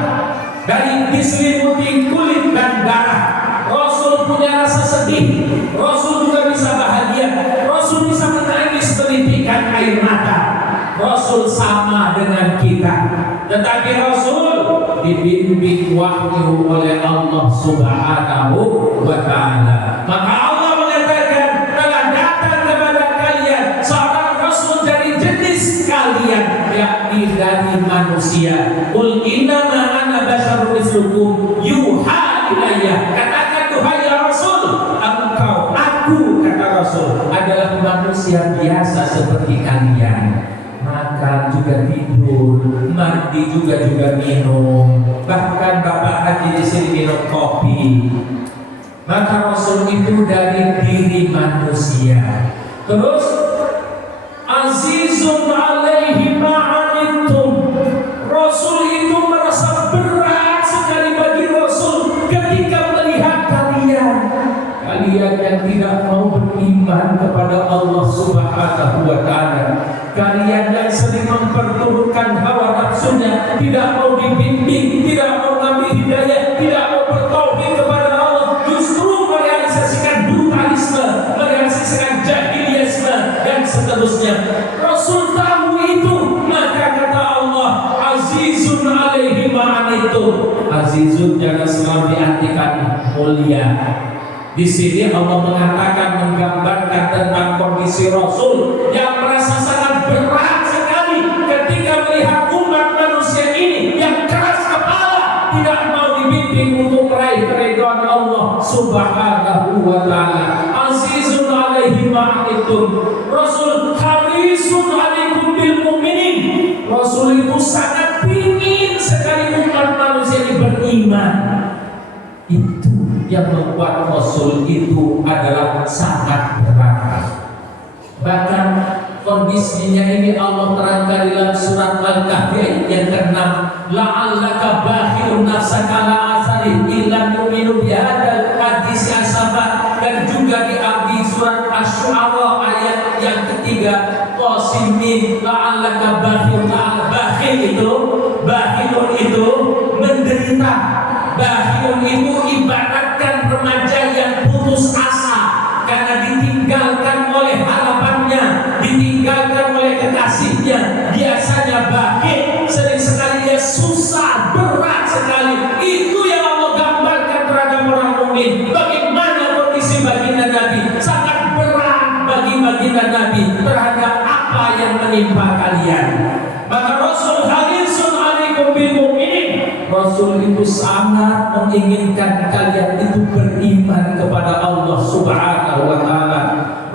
dari diselimuti kulit dan darah. Rasul punya rasa sedih, Rasul juga bisa bahagia, Rasul bisa menangis menitikkan air mata. Rasul sama dengan kita, tetapi Rasul dibimbing wahyu oleh Allah Subhanahu wa Ta'ala. Maka Allah mengatakan, telah datang kepada kalian seorang Rasul dari jenis kalian, yakni dari manusia. Qul innama ana basyarun mislukum yuha ilayya. Katakan, duhai ya Rasul, engkau, aku, kata Rasul, adalah manusia biasa seperti kalian. Makan juga tidur, mandi juga minum, bahkan Bapak Haji di sini minum kopi. Maka Rasul itu dari diri manusia. Terus azizun 'alaihi ma 'anittum, Rasul itu merasa berat sekali bagi Rasul ketika melihat kalian yang tidak mau beriman kepada Allah Subhanahu wa Ta'ala, kalian yang sering memperturutkan hawa nafsunya, tidak mau dibimbing, tidak mau mengambil hidayah, tidak mau bertauhid kepada Allah, justru merealisasikan brutalisme, merealisasikan jahiliyasme dan seterusnya. Rasul tahu itu, maka kata Allah, azizun 'alaihi ma 'anittum. Azizun jangan selalu diartikan mulia. Di sini Allah mengatakan, menggambarkan tentang kondisi Rasul yang merasa sangat berat sekali ketika melihat umat manusia ini yang keras kepala, tidak mau dibimbing untuk meraih keridhaan Allah Subhanahu wa Ta'ala. Azizun 'alaihi ma 'anittum, Rasul harisun 'alaikum bil mu'minin. Rasul itu sangat ingin sekali umat manusia ini beriman. Itu yang membuat Rasul itu adalah sangat berat. Bahkan kondisinya ini Allah terangkan dalam surat Al-Kahfi yang ke-6, la'allaka bakhirun nafsaka ala asari illam yu'minu bihadzal hadis asafa. Dan juga di surat Asy-Syu'ara ayat yang ke-3, qasimin la'allaka bakhirun. Bakhirun itu menderita. Bakhirun itu ibaratkan remaja yang putus asa karena ditinggalkan oleh harapannya, ditinggalkan oleh kekasihnya. Biasanya bakhil, sering sekali dia susah, berat sekali. Itu yang Allah gambarkan terhadap orang mukmin. Bagaimana kondisi baginda Nabi? Sangat berat bagi baginda Nabi terhadap apa yang menimpa kalian. Maka Rasul harisun alaikum bil mu'minin. Rasul itu sangat menginginkan kalian itu beriman kepada Allah Subhanahu wa taala.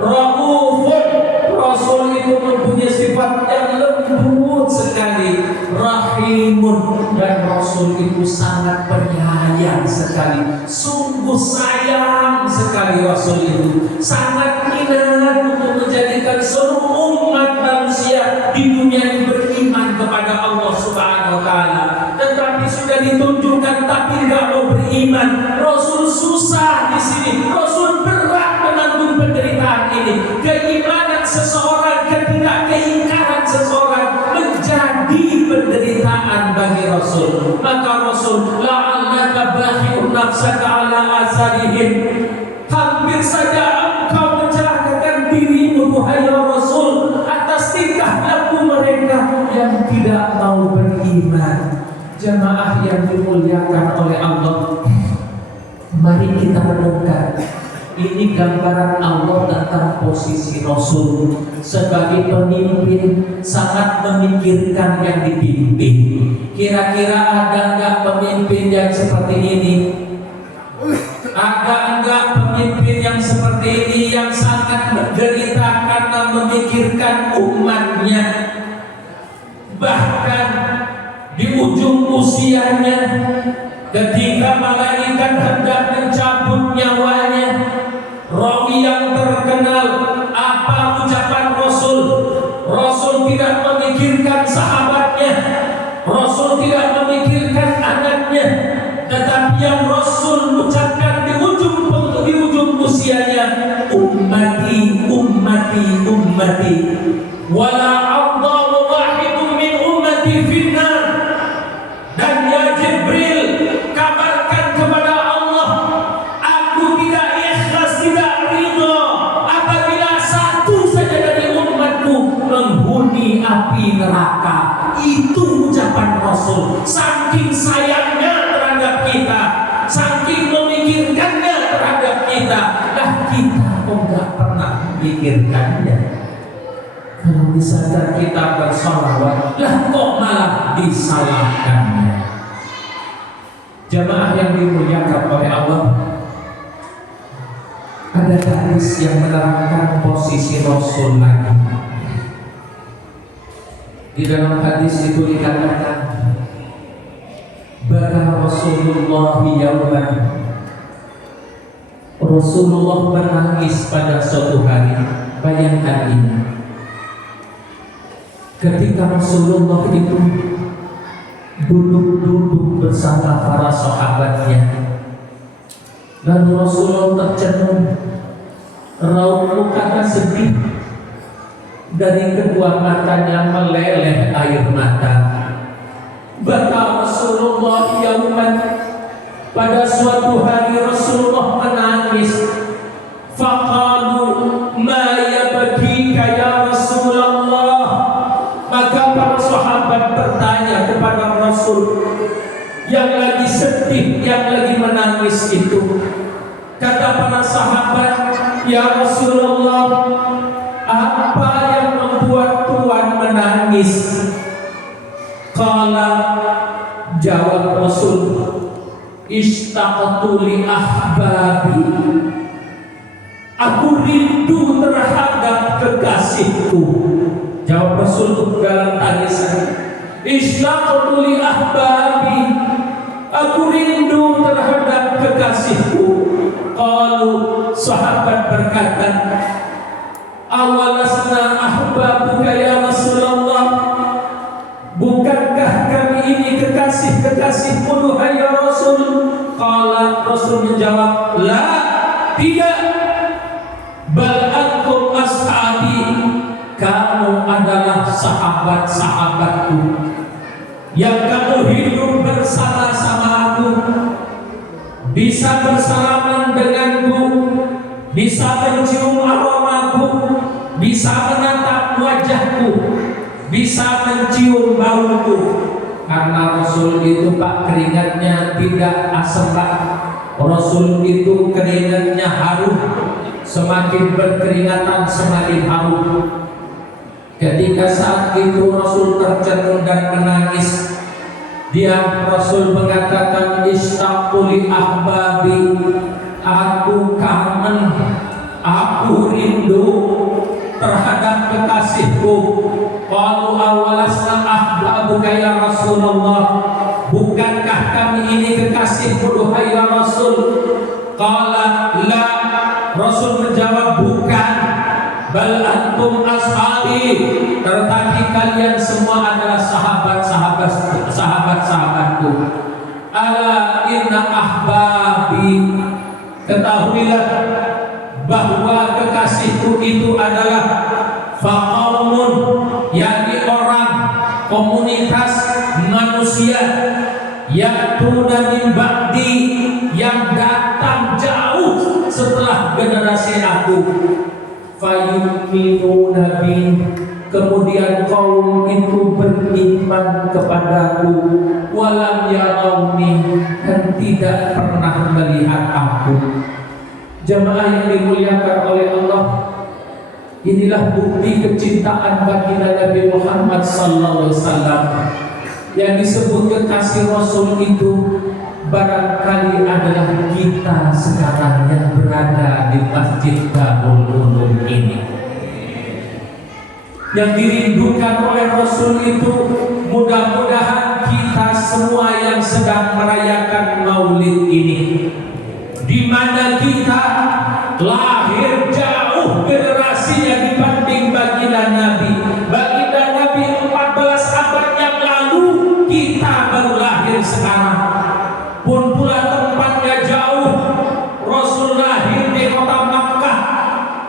Raufun, Rasul itu mempunyai sifat yang lembut sekali. Rahimun, dan Rasul itu sangat penyayang sekali. Sungguh sayang sekali Rasul itu. Sangat minat untuk menjadikan seluruh umat manusia di dunia ini beriman kepada Allah Subhanahu wa taala. Tetapi sudah ditunjukkan tapi tidak mau beriman. Rasul susah di sini. Rasul berat menanggung penderitaan ini. Keimanan seseorang, ketidakkeingkaran seseorang menjadi penderitaan bagi Rasul. Maka Rasul la'allaka bakhirun nafsaka ala asarihim. Hampir saja engkau mencelakakan dirimu wahai Rasul atas tingkah laku mereka yang tidak mau beriman. Jemaah yang dimuliakan oleh Allah, mari kita renungkan. Ini gambaran Allah tentang posisi Rasul sebagai pemimpin, sangat memikirkan yang dipimpin. Kira-kira ada enggak pemimpin yang seperti ini? Ada enggak pemimpin yang seperti ini yang sangat menderita karena memikirkan umatnya? Bahkan di ujung usianya, ketika malaikat hendak mencabut nyawanya, rawi yang terkenal, apa ucapan Rasul? Rasul tidak memikirkan sahabatnya, Rasul tidak memikirkan anaknya, tetapi yang Rasul ucapkan di ujung usianya, ummati, ummati, ummati, wala afdalu wahidun min ummati finnar. Dan ya Jibril, kabarkan kepada Allah, aku tidak ikhlas, tidak ridho apabila satu saja dari umatku menghuni api neraka. Itu ucapan Rasul. Saking sayangnya terhadap kita, saking memikirkannya terhadap kita. Lah kita kok nggak pernah memikirkannya. Kalau misalkan kita bersalawat, lah kok malah disalahkannya. Jemaah yang dimuliakan oleh Allah, ada hadis yang menerangkan posisi Rasul lagi. Di dalam hadis itu dikatakan, baka Rasulullah yauman, Rasulullah menangis pada suatu hari. Bayangkan ini, ketika Rasulullah itu duduk bersama para sahabatnya, lalu Rasulullah tercenung, raut mukanya sedih, dari kedua matanya meleleh air mata. Baka Rasulullah yauman, pada suatu hari Rasulullah menangis. Faqalu ma yabkika ya Rasulullah. Maka para sahabat bertanya kepada Rasul yang lagi sedih, yang lagi menangis itu. Kata para sahabat, ya Rasulullah, apa yang membuat Tuhan menangis? Qala, jawab Rasul, ishtaqtu li ahbabi. Aku rindu terhadap kekasihku. Jawab Rasul dalam tangisan, ishtaqtu li ahbabi. Aku rindu terhadap kekasihku. Qalu, sahabat berkata, awalasna ahbabuka ya Rasulullah, bukankah kami ini kekasih-kekasihmu duhai ya Rasul? Qala, Rasul menjawab, la, tidak, bal antum ashabi, kamu adalah sahabat-sahabatku yang kamu hidup bersama-sama aku, bisa bersalaman denganku, bisa mencium aromaku, bisa menatap wajahku, bisa mencium bauku. Karena Rasul itu Pak keringatnya tidak asam Pak. Rasul itu keringatnya harum, semakin berkeringatan semakin harum. Ketika saat itu Rasul tercenung dan menangis. Rasul mengatakan, istaquli ahbabi, aku kangen, aku rindu terhadap kekasihku. Qalu awalasna ahbabuka ya Rasulullah, bukankah kami ini kekasihmu duhai ya Rasul? Qala la, Rasul menjawab, bukan, bal antum ashabi, tetapi kalian semua adalah sahabatku. Ala inna ahbabi, ketahuilah bahwa kekasihku itu adalah faqaumun, yakni orang, komunitas manusia, ya'tuna min ba'di, yang datang jauh setelah generasi aku, fayu'minuna bi, kemudian kaum itu beriman kepadaku, walam yarawni, dan tidak pernah melihat aku. Jemaah yang dimuliakan oleh Allah, inilah bukti kecintaan baginda Nabi Muhammad sallallahu alaihi wasallam. Yang disebut kekasih Rasul itu barangkali adalah kita sekarang yang berada di Masjid Darul Ulum ini. Yang dirindukan oleh Rasul itu mudah-mudahan kita semua yang sedang merayakan Maulid ini, di mana kita lahir jauh generasinya dibanding baginda Nabi. Baginda Nabi 14 abad yang lalu, kita baru lahir sekarang. Pun pula tempatnya jauh. Rasul lahir di kota Makkah.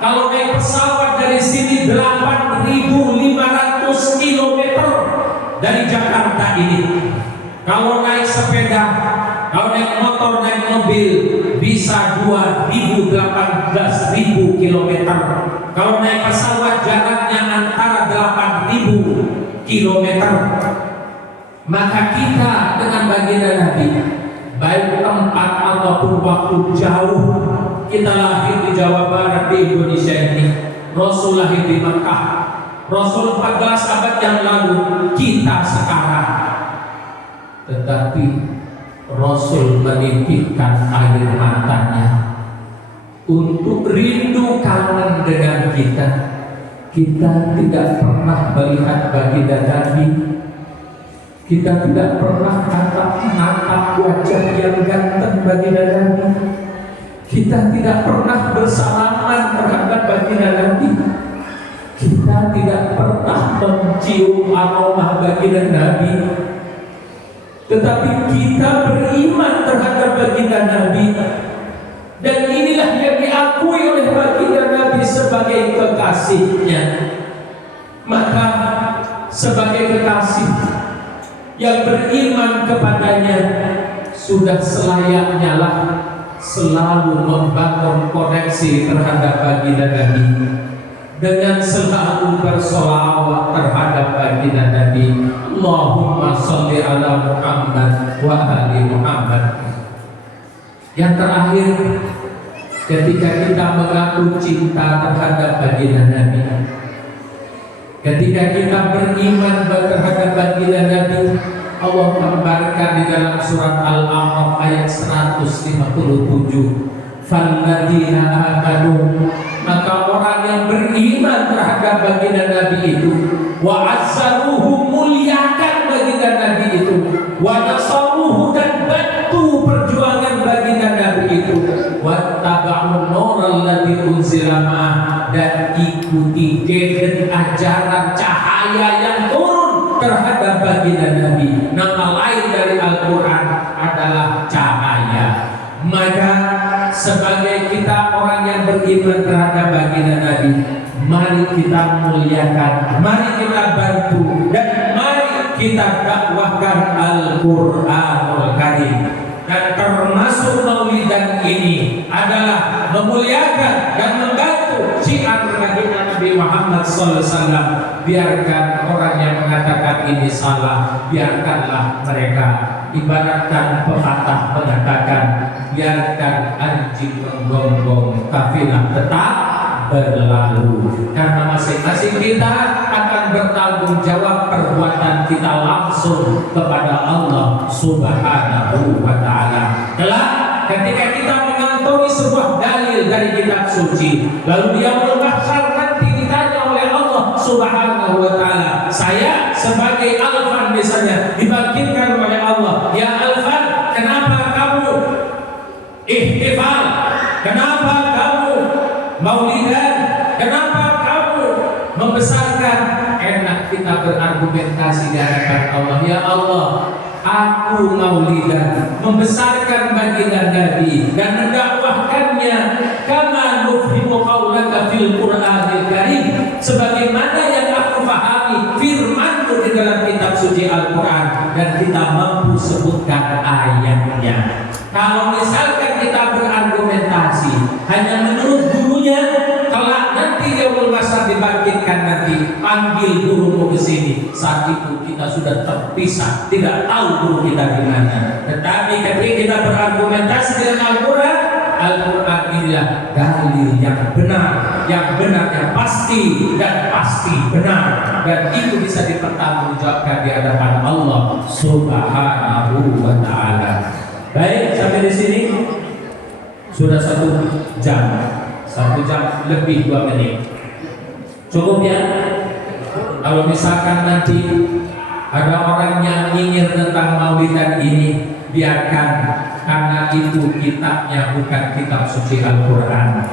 Kalau naik pesawat dari sini 8.500 km dari Jakarta ini. Kalau naik sepeda, kalau naik motor, naik mobil, bisa 2.000, 18.000 km. Kalau naik pesawat jaraknya antara 8.000 km. Maka kita dengan baginda Nabi, baik tempat ataupun waktu jauh, kita lahir di Jawa Barat, di Indonesia ini. Rasul lahir di Mekah. Rasul 14 abad yang lalu, kita sekarang. Tetapi Rasul menitikkan air matanya untuk rindu kangen dengan kita. Kita tidak pernah melihat baginda Nabi. Kita tidak pernah natap wajah yang ganteng baginda Nabi. Kita tidak pernah bersalaman terhadap baginda Nabi. Kita tidak pernah mencium aroma baginda Nabi. Tetapi kita beriman terhadap baginda Nabi, dan inilah yang diakui oleh baginda Nabi sebagai kekasihnya. Maka sebagai kekasih yang beriman kepadanya, sudah selayaknya lah selalu membangun koneksi terhadap baginda Nabi, dengan selalu bersolawat terhadap baginda Nabi. Allahumma sholli ala Muhammad wa ali Muhammad. Yang terakhir, ketika kita mengaku cinta terhadap baginda Nabi, ketika kita beriman terhadap baginda Nabi, Allah menggambarkan di dalam surat Al-A'raf ayat 157, falladzina amanu, maka orang yang beriman terhadap baginda Nabi itu, wa azzaruhu, muliakan baginda Nabi itu, wa nasaruhu, dan bantu perjuangan baginda Nabi itu, wa allati unzila ma'ah, dan ikuti gen ajaran cahaya yang turun terhadap baginda Nabi. Nama lain dari Al-Quran adalah cahaya. Maka sebagai kita orang yang beriman terhadap baginda Nabi, mari kita muliakan, mari kita bantu, dan mari kita dakwahkan Al-Quranul Karim. Dan termasuk maulidan ini adalah memuliakan dan membantu syiar baginda Nabi Muhammad SAW. Biarkan orang yang mengatakan ini salah, biarkanlah mereka. Ibaratkan pepatah mengatakan, biarkan anjing menggonggong kafilah tetap berlalu. Karena masing-masing kita akan bertanggung jawab perbuatan kita langsung kepada Allah Subhanahu wa Ta'ala. Kelak ketika kita mengantongi sebuah dalil dari kitab suci, lalu dia mahsyar nanti ditanya oleh Allah Subhanahu wa Ta'ala, saya sebagai Alfan misalnya dibangkitkan oleh Allah, ya Alfan, kenapa kamu ihtifal? Kenapa kamu maulidan? Kenapa kamu membesarkan? Enak kita berargumentasi di hadapan Allah, ya Allah, aku maulidan, membesarkan baginda Nabi dan mendakwahkannya kama nufhimu qaulaka fil Qur'anil Karim, sebagaimana yang aku pahami firman-Mu di dalam kitab suci Al-Quran, dan kita mampu sebutkan ayatnya. Kalau misalkan kita berargumentasi hanya menurut gurunya, kelak nanti yaumul mahsyar dibangkitkan nanti, panggil gurumu ke sini. Saat itu kita sudah terpisah, tidak tahu guru kita di mana. Tetapi ketika kita berargumentasi dengan Al-Quran, Al-Quran inilah dalil yang benar yang pasti dan pasti benar, dan itu bisa dipertanggungjawabkan di hadapan Allah Subhanahu wa Ta'ala. Baik, sampai di sini sudah 1 jam lebih 2 menit. Cukup ya? Kalau misalkan nanti ada orang yang nyinyir tentang maulidan ini, biarkan, karena itu kitabnya bukan kitab suci Al-Quran.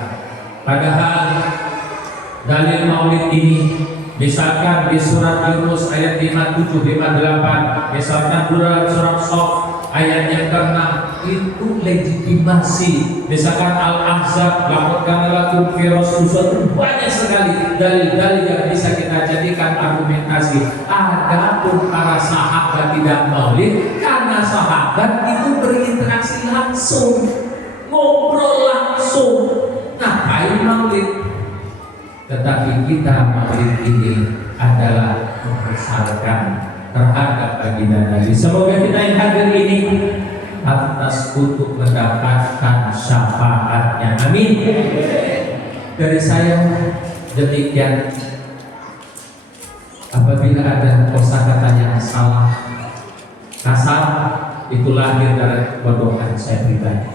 Padahal dalil maulid ini misalkan di surat Yunus ayat 57, 58, misalkan surat Shaf ayat yang ke-6, itu legitimasi. Misalkan Al-Ahzab, laqad kana lakum fi Rasulillah, banyak sekali dalil-dalil yang bisa kita jadikan argumentasi. Adapun para sahabat tidak maulid karena sahabat itu berinteraksi langsung, ngobrol langsung, ngapain maulid? Tetapi kita maulid ini adalah membesarkan terhadap baginda Nabi. Semoga kita yang hadir ini atas untuk mendapatkan syafaatnya. Amin. Dari saya demikian. Apabila ada kosakata yang salah, kasar, itu lahir dari bodohan saya pribadi.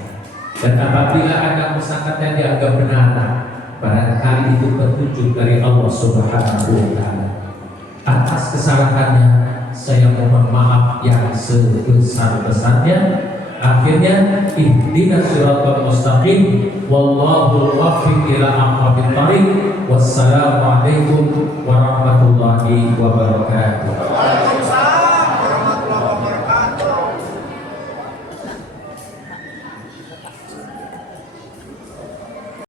Dan apabila ada kosakata yang dianggap benar, barangkali itu petunjuk dari Allah Subhanahu wa Ta'ala. Atas kesalahannya saya mohon maaf yang sebesar-besarnya. Akhirnya ihdinas siratal mustaqim, wallahul muwaffiq ila aqwamit thariq. Wassalamu alaikum warahmatullahi wabarakatuh.